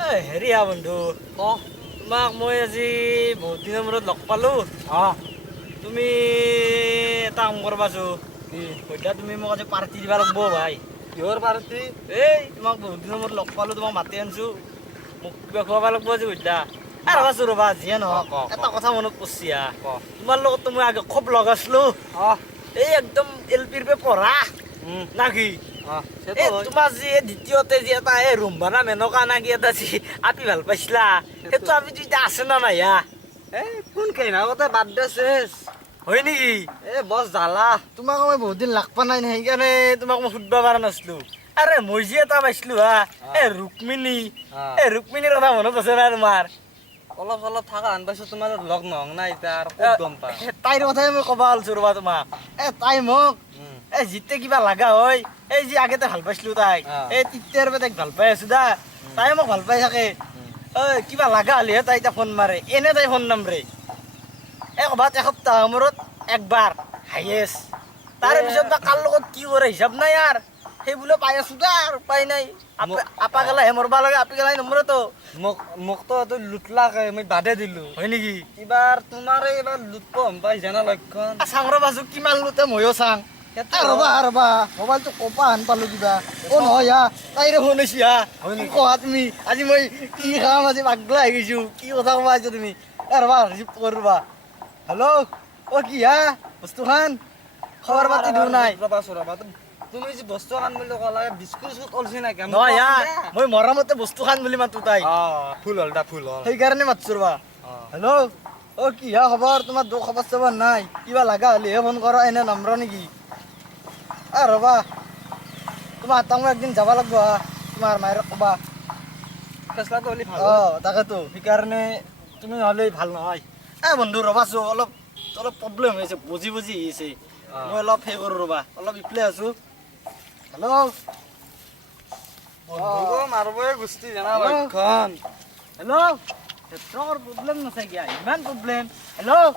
হেৰি হা বন্ধু তোমাক মই আজি বহুত দিনৰ মূৰত লগ পালোঁ। তুমি এটা কাম কৰবাছো কি সদ্যা তুমি মোক আজি পাৰ্টি দিবা লাগব ভাই। কিহৰ পাৰ্টি? এই তোমাক বহুত দিনৰ মূৰত লগ পালোঁ, তোমাক মাতি আনিছোঁ, মোক কিবা খুৱাব লাগব আজি সদ্যা। ৰবাচোন ৰবা, যিয়ে নহওক ক এটা কথা মনত পৰছি হা। ক তোমাৰ লগততো মই আগে খুব লগ আছিলোঁ, এই একদম LP ৰ পৰা পঢ়া না কি? এই তোমাৰ যি দ্বিতীয়তে যি এটা এই ৰুম্বানা মেনকা না কি এটা যি আপি ভাল পাইছিলা, সেইটো আপিটো এতিয়া আছে না নাই হা? এই কোন কেইনাগতে বাদ দে চেছ। হয় নেকি? বছ জালা। তোমাক মই বহুত দিন লাগ পা নাই না, সেইকাৰণে তোমাক মই সুধবা পৰা নাছিলোঁ। আৰে মই যি এটা পাইছিলোঁ হা, এই ৰুক্মিণী, এই ৰুক্মিণীৰ কথা মনত আছে না তোমাৰ? অলপ চলপ থাকা হান পাইছোঁ, তোমাৰ লগ নহং না এতিয়া আৰু ক'ত গম পা। তাইৰ কথাই মই ক'বা ওলছোঁ ৰবা তোমাক। তাই মোক যেতিয়া কিবা লাগা হয়, এই যি আগতে ভাল পাইছিলোঁ তাইক, এই তেতিয়াৰ পৰা তাইক ভাল পাই আছোঁ দা, তাই মোক ভাল পাই থাকে। কিবা লাগা হ'লেহে তাই এতিয়া ফোন মাৰে, এনে তাই ফোন নামৰে। ক'ৰবাত এসপ্তাহৰ মূৰত একবাৰ হায়েষ্ট। তাৰে পিছত বা কাৰ লগত কি কৰে হিচাপ নাই আৰ। সেই বোলে পাই আছোঁ দা আৰু উপায় নাই। আপা গেলাহে মৰবা লাগে, আপি গেলাই নমৰেতো। মোকতো লুটলাকে মই বাদে দিলোঁ। হয় নেকি? এইবাৰ তোমাৰে এইবাৰ লুটব গম পাইছা না লক্ষণ। চাং ৰবাচোন কিমান লুটে ময়ো চাং। ৰবা মোবাইলটো কপা হান পালোঁ কিবা। নহয় হা, তাইৰে ফোন হৈছি হা। কি কোৱা তুমি? আজি মই কি খাম, আজি পাগলা হৈ গৈছোঁ। কি কথা ক'বা আহিছা তুমি? ৰবা ৰিচিভ কৰোঁ ৰবা। হেল্ল', কি হা বস্তু খান? খবৰ পাতি দিওঁ নাই। ৰবা তুমি যি বস্তু খান বুলি ক'লা, বিস্কুট চিস্কুট ওলছি নেকি? নহয় হা, মই মৰমতে বস্তু খান বুলি মাতো তাই। ফুল হ'ল দা ফুল হ'ল। সেইকাৰণে মাতছোঁ ৰবা। হেল্ল', কি হা খবৰ? তোমাৰ দুখ খবৰ চবৰ নাই? কিবা লাগা হ'লেহে ফোন কৰা, এনে নম্ৰ নেকি? ৰবা তোমাৰ তাক মই একদিন যাব লাগব হা, তোমাৰ মায়েৰক ক'বা। ফেচলাটো হ'লে ভাল। তাকেতো সেইকাৰণে তুমি নহ'লে ভাল নহয়। বন্ধু ৰবাচোন, অলপ প্ৰব্লেম হৈ আছে, বুজি আহি আছে। মই অলপ সেই কৰোঁ ৰবা, অলপ ইফালে আছোঁ। হেল্ল', মাৰবই গুষ্টি জানা লক্ষণ। হেল্ল', নেটৱৰ্কৰ প্ৰব্লেম নাছে কিয়া, ইমান প্ৰব্লেম। হেল্ল',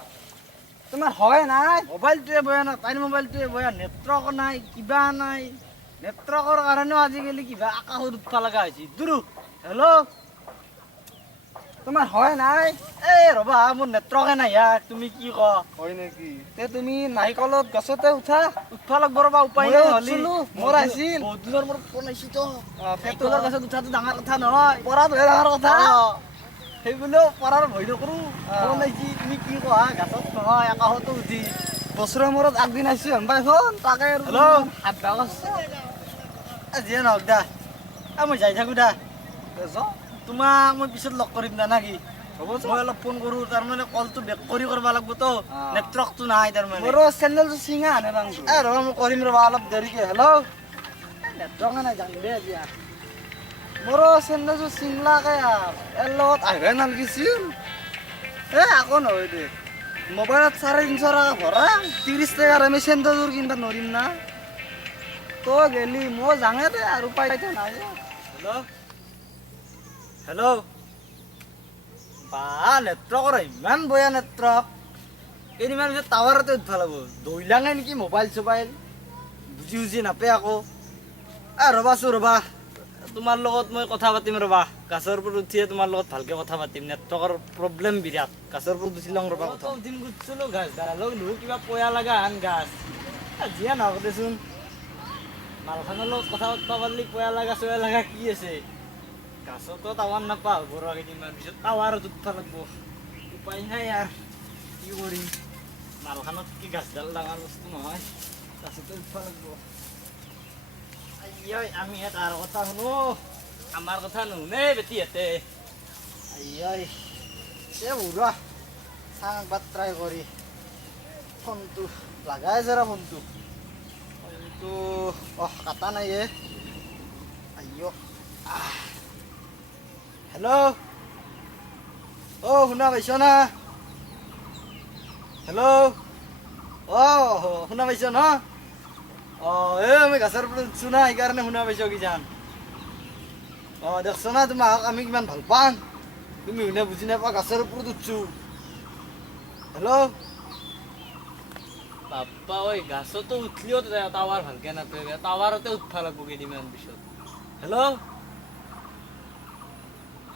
তোমাৰ হয় নাই? মোবাইলটোৱে বয়া না, তাইৰ মোবাইলটোৱে বয়া, নেটৱৰ্ক নাই, কিবা নাই। নেটৱৰ্কৰ কাৰণেও আজিকালি কিবা আকাশত উঠবা লগা হৈছে। দুৰু। হেল্ল', তোমাৰ হয় নাই? ৰবা মোৰ নেটৱৰ্কে নাই হা, তুমি কি কোৱা? হয় নেকি? তে তুমি নাৰিকলত গছতে উঠা। উঠবা লাগব ৰবা, উপায় নাই নহ'লে। মোৰ আহিছিল। বহুত দিনৰ মূৰত ফোন আহিছেতো। সেইটো নাৰিকলৰ গছত উঠাটো ডাঙৰ কথা নহয়। পৰাটোহে ডাঙৰ কথা। সেই বুলিও পৰাৰ ভয় নকৰোঁ। ফোন আহিছি, তুমি কি কোৱা? গাছত নহয় আকাশতো উঠি। বছৰৰ মূৰত একদিন আহিছোঁ গম পাইছোন, তাকে আৰু যিয়ে নহওক দা, মই যাই থাকোঁ দা। তোমাক মই পিছত লগ কৰিম দা, না কি? মই অলপ ফোন কৰোঁ, তাৰমানে কলটো বেক কৰি কৰিব লাগিবতো, নেটৱৰ্কটো নাই তাৰমানে। মোৰো চেণ্ডেলটো চিঙা আনে বাংটো। ৰবা মই কৰিম ৰবা অলপ দেৰিকে। হেল্ল', নেটৱৰ্কে নাই জান দে এতিয়া। মোৰো চেণ্ডেলটো চিংলাকে এৰ লগত আহিবই নালাগিছিল। আকৌ নহয় দে। মোবাইলত 350 টকা ভৰা, 30 টকাৰ আমি চেণ্ডেলযোৰ কিনিব নোৱাৰিম না। তই গেলি মই যাঙে দে আৰু উপায় নাই। হেল্ল', হেল্ল', নেটৱৰ্কৰ ইমান বয়া নেটৱৰ্ক। কেইদিনমান পিছত টাৱাৰতে উঠবা লাগব। দৈলাঙে নেকি মোবাইল চোবাইল, বুজি নাপায় আকৌ। ৰবাচোন ৰবা, তোমাৰ লগত মই কথা পাতিম ৰবা। গাছৰ ওপৰত উঠিয়ে তোমাৰ লগত ভালকে কথা পাতিম। নেটৱৰ্কৰ প্ৰব্লেম বিৰাট। গাছৰ ওপৰত উঠি লওঁ ৰবা। দিন গুছিলো গাছ ডালত কিবা পয়া লগা আন গাছ। যিয়ে নহওক দেচোন, মালখানৰ লগত কথা পাতবা পাৰিলি পয়া লগা চয়া লগা কি আছে। গাছতো টাৱাৰ নাপাওঁ, বৰা কেইদিনমান পিছত টাৱাৰত উঠবা লাগব। উপায় নাই আৰ, কি কৰিম। মালখানত কি গাছডাল ডাঙৰ বস্তু নহয়, গাছতে উঠবা লাগব। আমি তাৰ কথা শুনো, আমাৰ কথা নুশুনে বেটিহঁতে। বুঢ়া চাং একবাৰ ট্ৰাই কৰি ফোনটো লাগাই যাৰা ফোনটো কাটা নাই এ। হেল্ল', শুনা পাইছ না? হেল্ল', শুনা পাইছ ন? আমি গাছৰ ওপৰত উঠছোঁ না, সেইকাৰণে শুনা পাইছ কিজান। দেখছ না তোমাক আমি কিমান ভাল পাওঁ, তুমি শুনে বুজি নাপা। গাছৰ ওপৰত উঠছোঁ। হেল্ল', বাপ্পা ঐ, গাছতো উঠলিও টাৱাৰ ভালকে নাপায়, টাৱাৰতে উঠবা লাগব কেইদিনমান পিছত। হেল্ল',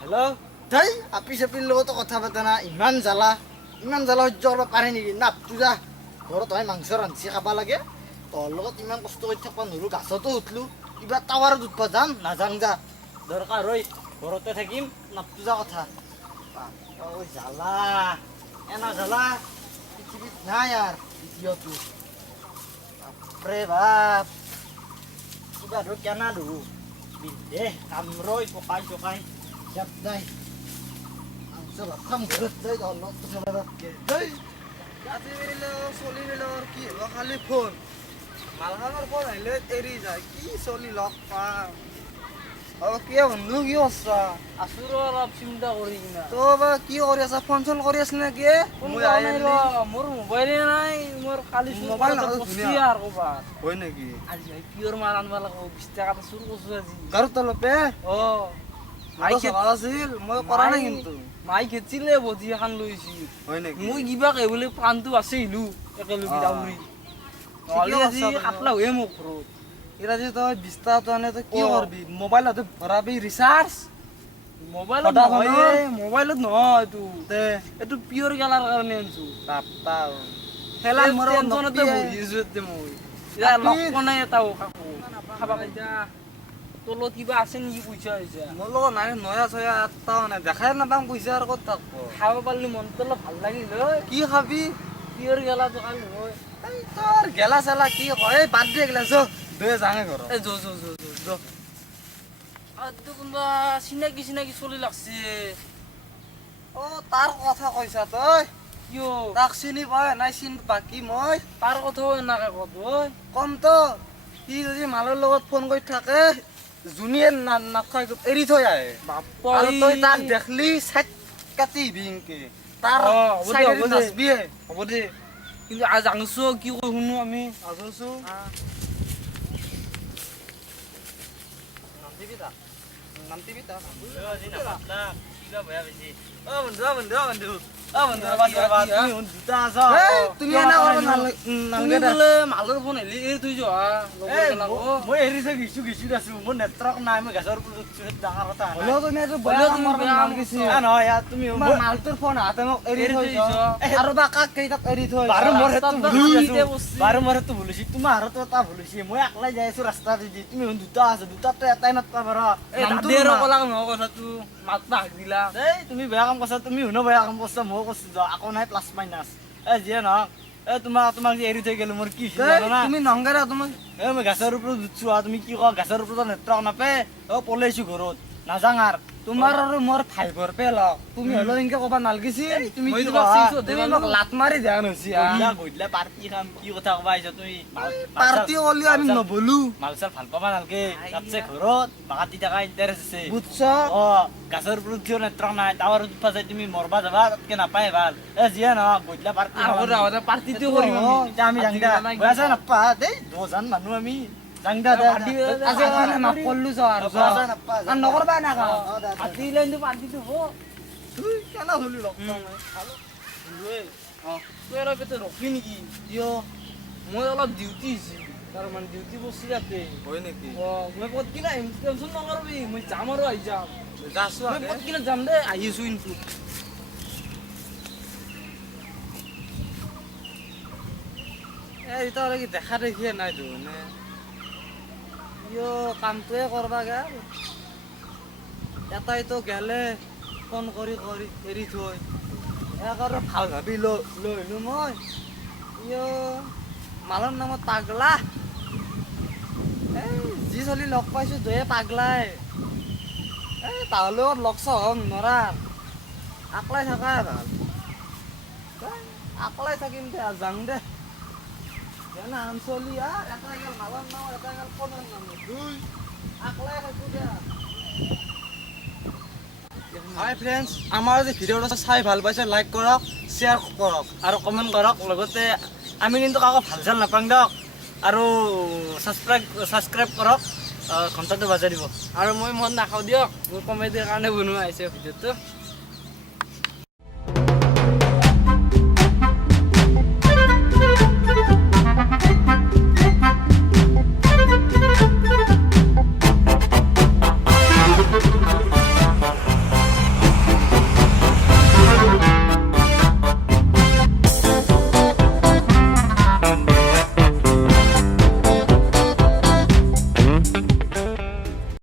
হেল্ল' ধেই আপি চাপিৰ লগতো কথা পাতা না ইমান জ্বালা সহ্য কৰিব পাৰে নেকি নাপটো যা ঘৰত হয় মাংস ৰান্ধি খাব লাগে তোৰ লগত ইমান কষ্ট কৰি থাকিব নোৱাৰো গাছতো উঠলো কিবা টাৱাৰত উঠব যাম নাযাং যা দৰকাৰ হয় ঘৰতে থাকিম নাপটো যা কথা ঐ জ্বালা এনা জ্বালা পৃথিৱীত নাই আৰু দ্বিতীয়টো বাপৰে বাপ কিবা ধৰ কেনা ধৰো বিন্ধে কামৰৈ পকাই চকাই জাপ যায় মাংস ভাত ঘৰত যায় তোৰ লগত কথা পাতাতকে দেই আজি চলি কি হ'ব খালি ফোন মালখানৰ ফোন আহিলে এৰি যায় কি চলি লগ পাম কি বন্ধু কি কৰছা আছো ৰ অলপ চিন্তা কৰি কিনা তই বা কি কৰি আছা ফোন চোন কৰি আছ নেকি মই মোৰ মোবাইলে নাই মোৰ কালি মোবাইল নহ'লে ধুনীয়া। আৰু ক'ৰবাত হয় নেকি আজি পিয়ৰ মাল আনবা লাগিব 20 টকা চুৰ কৰিছো আজি গাৰু তলপে অ মাই আছিল মই কৰা নাই কিন্তু মাই খেতিলে বজি এখন লৈছি হয় নেকি মই কিবা কে বোলে প্ৰাণটো আছে হিলো একেলগে দাউৰি নহ'লে আজি কৈছা তই। কাটলা হয়ে মোক ঘৰত এতিয়া যে তই 20 টকা আনে তই কি কৰবি মোবাইলতে ভৰাবি ৰিচাৰ্জ মোবাইলত সদাখনৰ? নহয় মোবাইলত নহয় এইটো তে এইটো পিয়ৰ গেলাৰ কাৰণে আনছো বাপ্পা খেলা খেলা মোৰ টেনচনতে বহি আছো এতিয়া মই এতিয়া লগ পোৱা নাই এটাও কাকো খাবা এতিয়া তলত কিবা আছে নেকি পইচা হৈছে মোৰ লগত নাই নয়া চয়া এটাও নাই দেখাই নাপাম পইচা আৰু ক'ত থাকব খাব পাৰিলে মনটো অলপ ভাল লাগিল হয় কি খাবি পিয়ৰ গেলাটো খালি হয় এই তোৰ গেলা চেলা কি কয় এই বাদ দে গেলা যো দুয়ে যাঙে ঘৰত এই যো আদু কোনবা চিনাকি চলি লাগছে অ তাৰ কথা কৈছা তই কিয় তাক চিনি পাই নাই চিনি বাকী মই তাৰ কথাও এনেকে কত হয় কম তো সি যদি মালৰ লগত ফোন কৰি থাকে যোনিয়ে নাখাই এৰি থৈ আহে বাপ্পা আৰু তই তাক দেখলি চাইট কাটি বিংকে তাৰ অ, হ'ব দে, চাইডেদি হ'ব দে। নাচবিয়ে হ'ব দে কিন্তু আজ আংছো কি কই শুনো আমি আজছো আহ, নামটিবি তাক নামটিবি তাক তুমি এনে কৰিব তুমি বোলে মালৰ ফোন আহিলে এই তুই যোৱা লগৰ গেলাকো। মই এৰি থৈ গিছো আছো মোৰ নেটৱৰ্ক নাই মই গেছৰ ডাঙৰ কথা হ'লেও তুমি এইটো হ'লেও বেয়া তুমি কাম বেয়া কৰিব কাম নালাগিছিল। কৰিছা। নহয় ইয়াত তুমি তোমাৰ মালটোৰ ফোন হাতে মোক এৰি এৰি থৈ থৈ যোৱা। যোৱা। আৰু বা কাক কেইটাক এৰি থৈ বাৰু যোৱা। মোৰ সেইটো ৰাস্তাত ভুল বা হৈছে। কি বস্তু? বাৰু মোৰ সেইটো ভুল হৈছে তোমাৰ হাততো এটা ভুল হৈছে মই একলাই যাই আছো ৰাস্তাত দি তুমি দুটা আছে দুটাতে এটাই মাতবা পাৰা এই নামটো দাদে আৰু তোমাৰ। কলাক নহয় কথাটো মাতবা হাক দিলা এই তুমি বেয়া কাম কৰিছা তুমি শুনো বেয়া কাম কৰিছা ময়ো কৰিছো যোৱা আকৌ নাই প্লাছ মাইনাছ যিয়ে নহওক তোমাক যে এৰি থৈ গেলো মোৰ কি হৈছে এই, জানা তুমি নংগেৰা তুমি মই গাছৰ ওপৰত উঠছো তুমি কি কোৱা গাছৰ ওপৰত নেটৱৰ্ক নাপায় পলাইছো ঘৰত নাযাং আৰু তোমাৰ আৰু মোৰ ভাইবৰ পে লগ তুমি হ'লেও এনেকে ক'ব নালাগিছিল তুমি মই কি তোমাক কোৱা চিনছো, তুমি মোক লাত মাৰি দিয়া নহৈছি গধূলা পাৰ্টি খাম কি কথা ক'বা আহিছা তুমি পাৰ্টি হ'লেও আমি নবলো মাল চাল ভাল পাবা নালগে তাতছে ঘৰত বাগাতি থকা ইণ্টাৰেষ্ট আছে বুজছ গাছৰ ওপৰত কিয় নেটৱৰ্ক নাই টাৱাৰ উঠবা যায় তুমি মৰবা যাবা তাতকে নাপায় ভাল যিয়ে নহওক গধূলা পাৰ্টি আগতে পাৰ্টিটো কৰিম আমি এতিয়া আমি যাং দা নাই বেয়া চেয়া নাপা দেই 10জন মানুহ আমি যাং দা পাৰ্টি আজি কাৰণে মাফ কৰিলো যোৱা আৰু যোৱা বেয়া চেয়া নাপা আৰু নকৰবা এনেকা পাৰ্টি লাইনটো পাৰ্টিটো হ'ব কেনে হলি লগ তই আৰু পেটে ৰখি নেকি কিয় মই অলপ ডিউটি হৈছে তাৰমানে ডিউটি বস্তু ইয়াতে হয় নেকি মই ক'ত কিনা আহিম টেনচন নকৰবি মই যাম আৰু আহি যাম যাছো মই ক'ত কিনা যাম দে আহি আছো কিন্তু এতিয়া কি দেখা দেখিয়ে নাই মানে ইয়ো কামটোৱে কৰবা গেল এটাইতো গেলে ফোন কৰি এৰি থৈ ইয়াক আৰু ভাল ভাবি লৈলো মই ইয়ো মালৰ নামত পাগলা এই যি চলি লগ পাইছো দুয়ে পাগলাই এই তাহলেও লগ চগ হম নৰা আকলাই থকাই ভাল আকলাই থাকিম দে যাং দে জানা আম চলি আর এটা গেল মালার নাম এটা গেল কোনের নাম দুই আকলাই থাকো দিয়া হাই ফ্রেন্ডস আমার যে ভিডিওটা চাই ভাল পাইছে লাইক কৰক শ্বেয়াৰ কৰক আৰু কমেণ্ট কৰক লগতে আমি কিন্তু কাকো ভাল চাল নাপাং দিয়ক আৰু ছাবস্ক্ৰাইব কৰক ঘণ্টাটো বাজাই দিব আৰু মই মন নাখাওঁ দিয়ক মোৰ কমেডিৰ কাৰণে বনোৱা হৈছে ভিডিঅ'টো